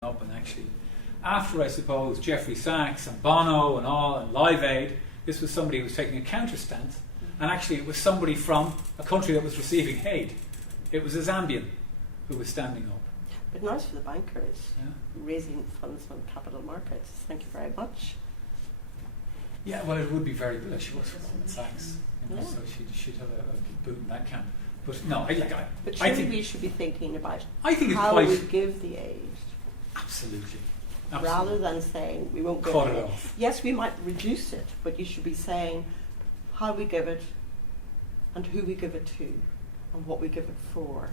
up, and actually after, I suppose, Jeffrey Sachs and Bono and all, and Live Aid, this was somebody who was taking a counter stance, and actually it was somebody from a country that was receiving aid. It was a Zambian who was standing up. But nice for the bankers, raising funds on capital markets. Thank you very much. Yeah, well, it would be very good. She works for Goldman Sachs, so she'd have a boot in that camp. But no, I think we should be thinking about how we give the aid. Absolutely. Rather than saying we won't give Cut it it. off. Yes, we might reduce it, but you should be saying how we give it, and who we give it to, and what we give it for,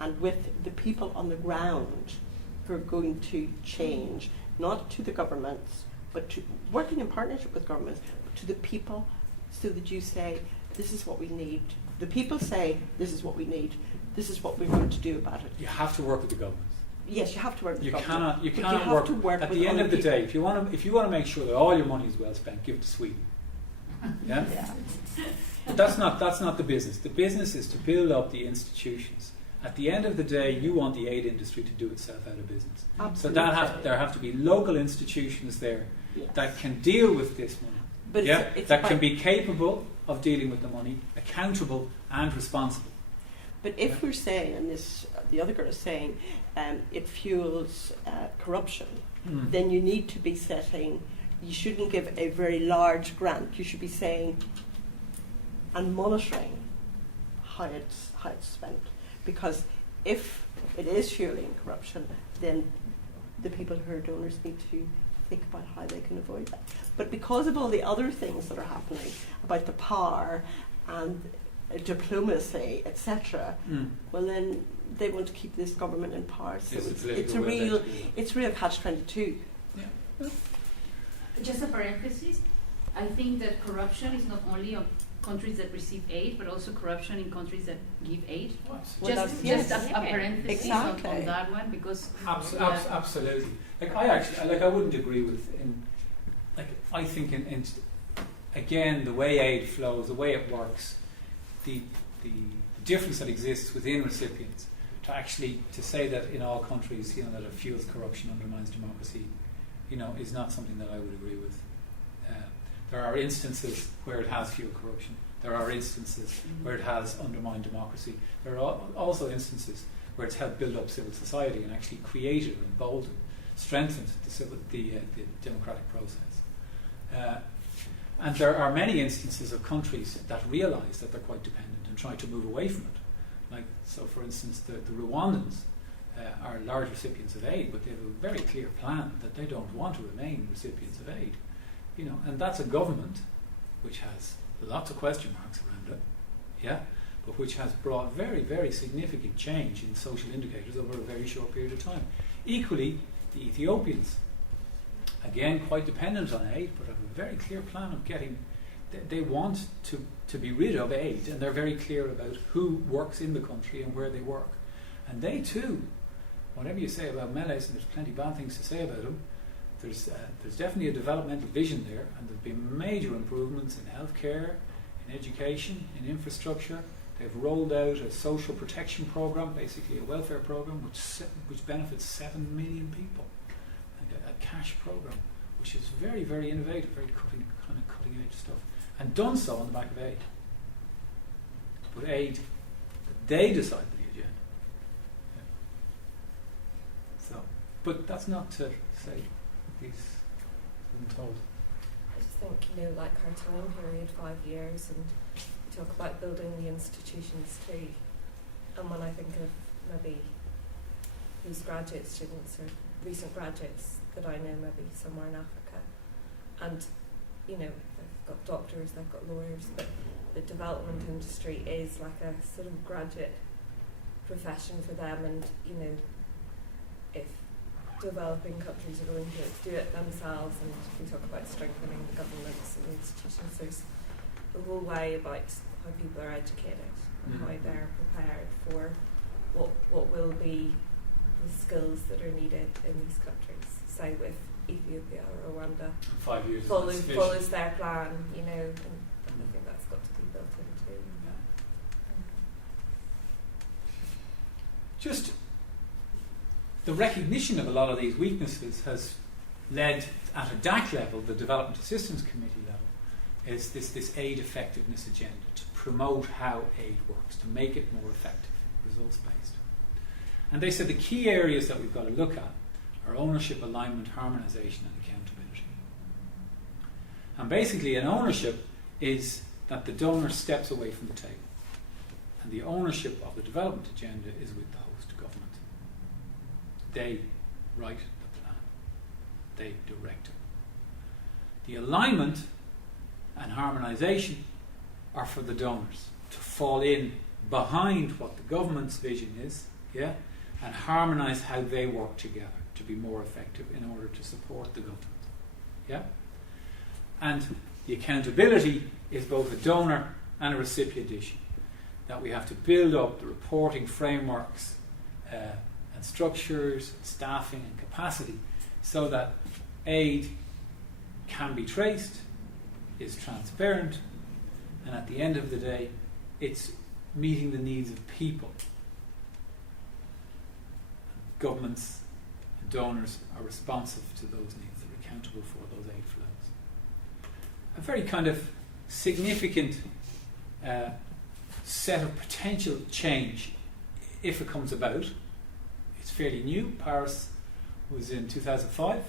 and with the people on the ground who are going to change, not to the governments, but to working in partnership with governments, but to the people, so that you say, this is what we need. The people say, this is what we need. This is what we're going to do about it. You have to work with the governments. Yes, you have to work with the You government. cannot work. At the end of the day, if you want to make sure that all your money is well spent, give it to Sweden. Yeah. But that's not the business. The business is to build up the institutions. At the end of the day, you want the aid industry to do itself out of business. Absolutely. So there have to be local institutions there that can deal with this money. But that can be capable of dealing with the money, accountable and responsible. But if we're saying, and this the other girl is saying, it fuels corruption, then you need to be setting. You shouldn't give a very large grant. You should be saying and monitoring how it's spent, because if it is fueling corruption, then the people who are donors need to think about how they can avoid that. But because of all the other things that are happening about the power and diplomacy, etc., well then they want to keep this government in power. So it's a real catch-22. Yeah. Just a parenthesis, I think that corruption is not only of countries that receive aid, but also corruption in countries that give aid. Well, just a parenthesis exactly. on that one, because absolutely. I wouldn't agree with. I think again, the way aid flows, the way it works, the difference that exists within recipients, to say that in all countries, that it fuels corruption, undermines democracy, is not something that I would agree with. There are instances where it has fueled corruption. There are instances where it has undermined democracy. There are also instances where it's helped build up civil society and actually created, emboldened, strengthened the democratic process. And there are many instances of countries that realise that they're quite dependent and try to move away from it. So for instance, the Rwandans are large recipients of aid, but they have a very clear plan that they don't want to remain recipients of aid. And that's a government which has lots of question marks around it, but which has brought very, very significant change in social indicators over a very short period of time. Equally, the Ethiopians, again quite dependent on aid, but have a very clear plan of they want to be rid of aid, and they're very clear about who works in the country and where they work. And they too, whatever you say about Meles, and there's plenty of bad things to say about them, there's definitely a developmental vision there, and there's been major improvements in healthcare, in education, in infrastructure. They've rolled out a social protection program, basically a welfare program, which benefits 7 million people. A cash program, which is very, very innovative, very cutting edge stuff, and done so on the back of aid. But aid, they decide the agenda. So, but that's not to say these I'm told. I just think, like our time period, 5 years, and we talk about building the institutions too. And when I think of maybe these graduate students or recent graduates that I know, maybe somewhere in Africa, and they've got doctors, they've got lawyers, but the development industry is like a sort of graduate profession for them, and if developing countries are going to do it themselves, and we talk about strengthening the governments and the institutions, there's the whole way about how people are educated and how they're prepared for what will be the skills that are needed in these countries. Say with Ethiopia or Rwanda, 5 years follows their plan, and I think that's got to be built into. Just the recognition of a lot of these weaknesses has led at a DAC level, the Development Assistance Committee level, is this aid effectiveness agenda to promote how aid works, to make it more effective, results-based. And they said the key areas that we've got to look at are ownership, alignment, harmonisation and accountability. And basically an ownership is that the donor steps away from the table. And the ownership of the development agenda is with the host government. They write the plan. They direct it. The alignment and harmonisation are for the donors to fall in behind what the government's vision is, yeah, and harmonise how they work together to be more effective in order to support the government. Yeah? And the accountability is both a donor and a recipient issue. That we have to build up the reporting frameworks and structures, and staffing and capacity so that aid can be traced, is transparent, and at the end of the day, it's meeting the needs of people. Governments and donors are responsive to those needs. They're accountable for those aid flows. A very kind of significant set of potential change, if it comes about. It's fairly new. Paris was in 2005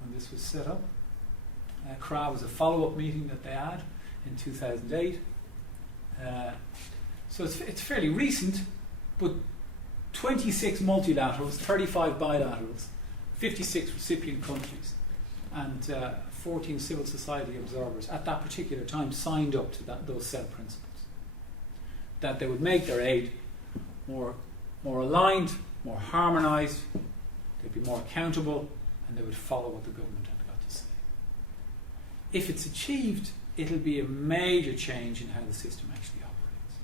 when this was set up. CRA was a follow-up meeting that they had in 2008. So it's fairly recent, but 26 multilaterals, 35 bilaterals, 56 recipient countries, and 14 civil society observers at that particular time signed up to those set of principles. That they would make their aid more aligned, more harmonised, they'd be more accountable, and they would follow what the government had got to say. If it's achieved, it'll be a major change in how the system actually operates.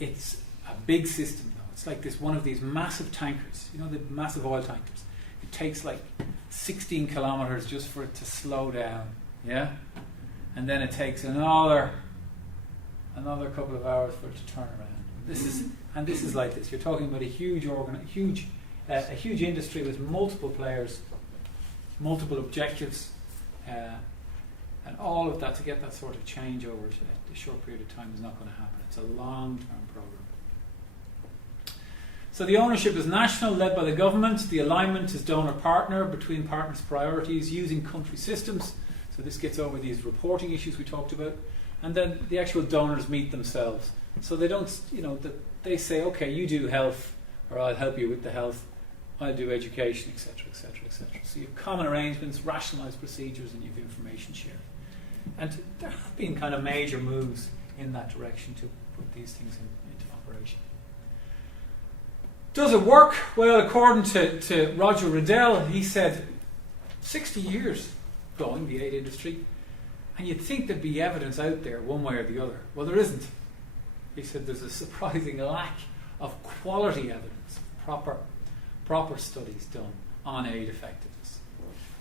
It's a big system though. It's like one of these massive tankers, you know, the massive oil tankers. It takes like 16 kilometres just for it to slow down, yeah? And then it takes another couple of hours for it to turn around. This is like this. You're talking about a huge industry with multiple players, multiple objectives, and all of that to get that sort of change over a short period of time is not going to happen. It's a long-term program. So the ownership is national, led by the government. The alignment is donor-partner, between partners' priorities, using country systems. So this gets over these reporting issues we talked about. And then the actual donors meet themselves. So they don't, they say, okay, you do health, or I'll help you with the health. I'll do education, etc., etc., etc. So you have common arrangements, rationalised procedures, and you have information sharing. And there have been kind of major moves in that direction to put these things into operation. Does it work? Well, according to Roger Riddell, he said 60 years going, the aid industry, and you'd think there'd be evidence out there one way or the other. Well, there isn't. He said there's a surprising lack of quality evidence, proper studies done on aid effectiveness.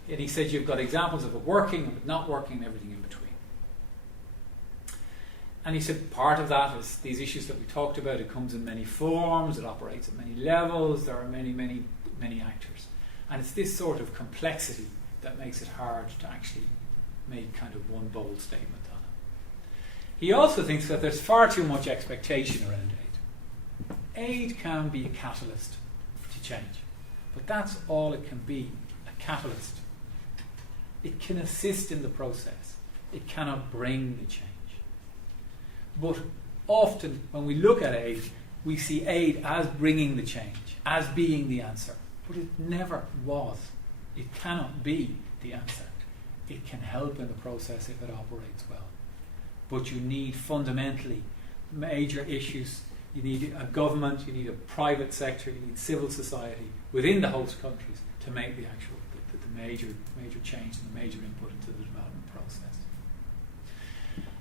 And he said you've got examples of it working, of it not working, and everything in between. And he said part of that is these issues that we talked about. It comes in many forms, it operates at many levels, there are many, many, many actors. And it's this sort of complexity that makes it hard to actually make kind of one bold statement on it. He also thinks that there's far too much expectation around aid. Aid can be a catalyst to change, but that's all it can be, a catalyst. It can assist in the process. It cannot bring the change. But often when we look at aid, we see aid as bringing the change, as being the answer. But it never was. It cannot be the answer. It can help in the process if it operates well. But you need fundamentally major issues. You need a government, you need a private sector, you need civil society within the host countries to make the actual, the major change and the major input into the development process.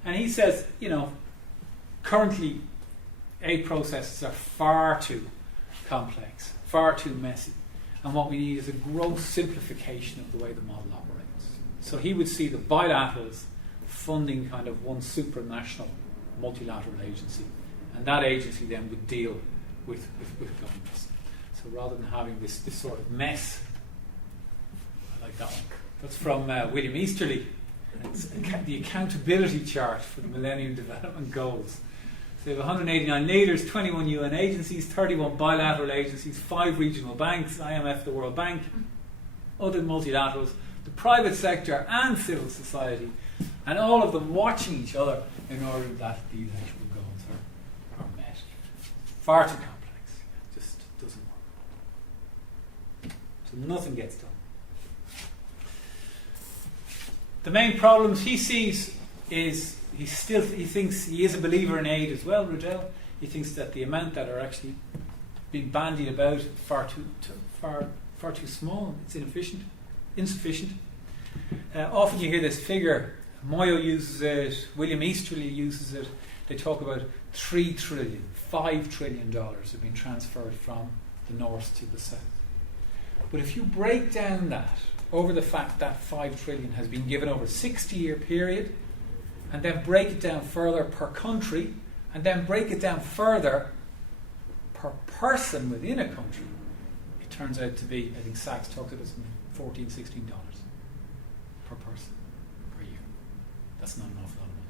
And he says, currently aid processes are far too complex, far too messy. And what we need is a gross simplification of the way the model operates. So he would see the bilaterals funding kind of one supranational multilateral agency, and that agency then would deal with governments. So rather than having this sort of mess, I like that one. That's from William Easterly. It's the accountability chart for the Millennium Development Goals. So we have 189 leaders, 21 UN agencies, 31 bilateral agencies, 5 regional banks, IMF, the World Bank, other multilaterals, the private sector and civil society, and all of them watching each other in order that these actual goals are met. Far too complex. It just doesn't work. So nothing gets done. The main problems he sees is he thinks he is a believer in aid as well, Riddell. He thinks that the amount that are actually being bandied about far too small. It's insufficient. Often you hear this figure. Moyo uses it. William Easterly uses it. They talk about $3 trillion, $5 trillion have been transferred from the north to the south. But if you break down that over the fact that $5 trillion has been given over a 60-year period, and then break it down further per country, and then break it down further per person within a country, it turns out to be, I think Sachs talked about $14, $16 per person per year. That's not an awful lot of money.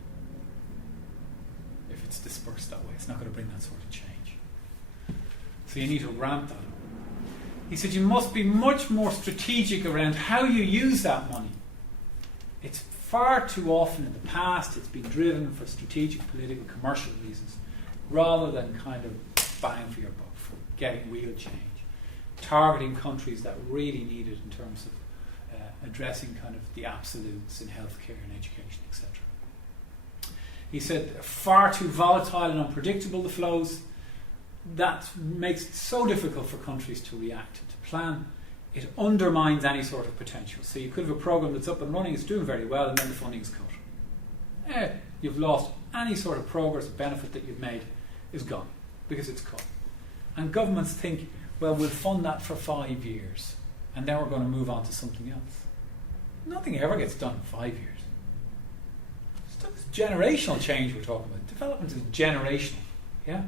If it's dispersed that way, it's not going to bring that sort of change. So you need to ramp that up. He said you must be much more strategic around how you use that money. It's far too often in the past it's been driven for strategic, political, commercial reasons rather than kind of bang for your buck, for getting real change. Targeting countries that really need it in terms of addressing kind of the absolutes in healthcare and education, etc. He said far too volatile and unpredictable the flows. That makes it so difficult for countries to react and to plan. It undermines any sort of potential. So you could have a program that's up and running, it's doing very well, and then the funding is cut. You've lost any sort of progress, benefit that you've made is gone because it's cut. And governments think, well, we'll fund that for 5 years and then we're going to move on to something else. Nothing ever gets done in 5 years. It's generational change we're talking about. Development is generational. Yeah?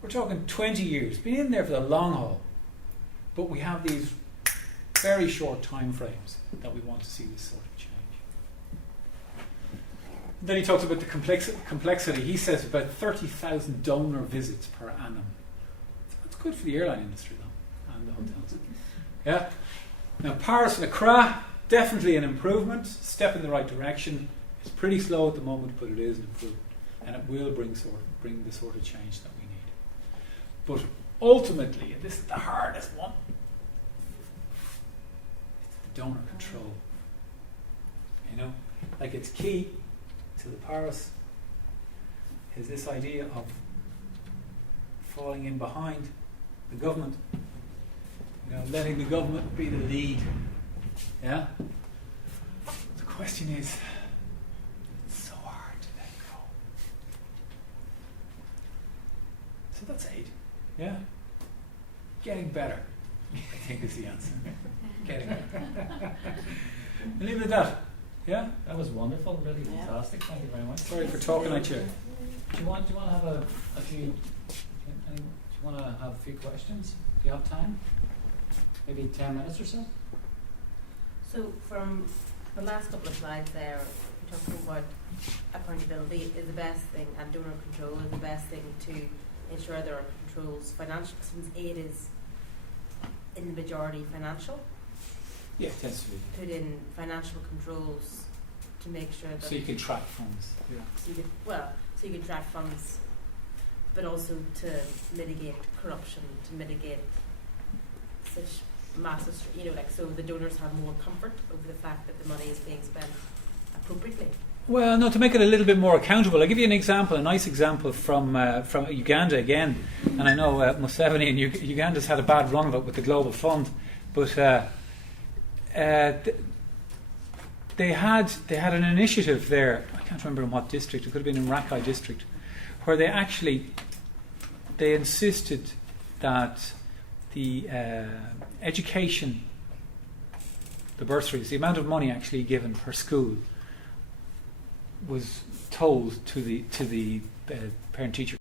We're talking 20 years, been in there for the long haul. But we have these very short time frames that we want to see this sort of change. Then he talks about the complexity. He says about 30,000 donor visits per annum. That's good for the airline industry, though, and the hotels. Yeah. Now, Paris and Accra, definitely an improvement, step in the right direction. It's pretty slow at the moment, but it is an improvement, and it will bring the sort of change that we need. But ultimately, and this is the hardest one, it's the donor control. You know, like it's key to the Paris is this idea of falling in behind the government. You know, letting the government be the lead. Yeah. The question is, it's so hard to let go. So that's 8. Yeah. Getting better, I think, is the answer. Getting better. And leave it at that. Yeah? That was wonderful, really fantastic. Thank you very much. Sorry for talking at you. Do you want to have a few? Do you want to have a few questions? Do you have time? Maybe 10 minutes or so. So from the last couple of slides there, you're talking about accountability is the best thing, and donor control is the best thing to ensure there are controls. Financial, since aid is in the majority financial. Yeah, it tends to be. Put in financial controls to make sure that. So you can track funds. Yeah. So you can track funds, but also to mitigate corruption, to mitigate such massive, so the donors have more comfort over the fact that the money is being spent appropriately. Well, no, to make it a little bit more accountable, I'll give you an example, a nice example from Uganda again. And I know Museveni in Uganda's had a bad run of it with the Global Fund, but they had an initiative there. I can't remember in what district. It could have been in Rakai district, where they insisted that the education, the bursaries, the amount of money actually given per school was told to the parent-teacher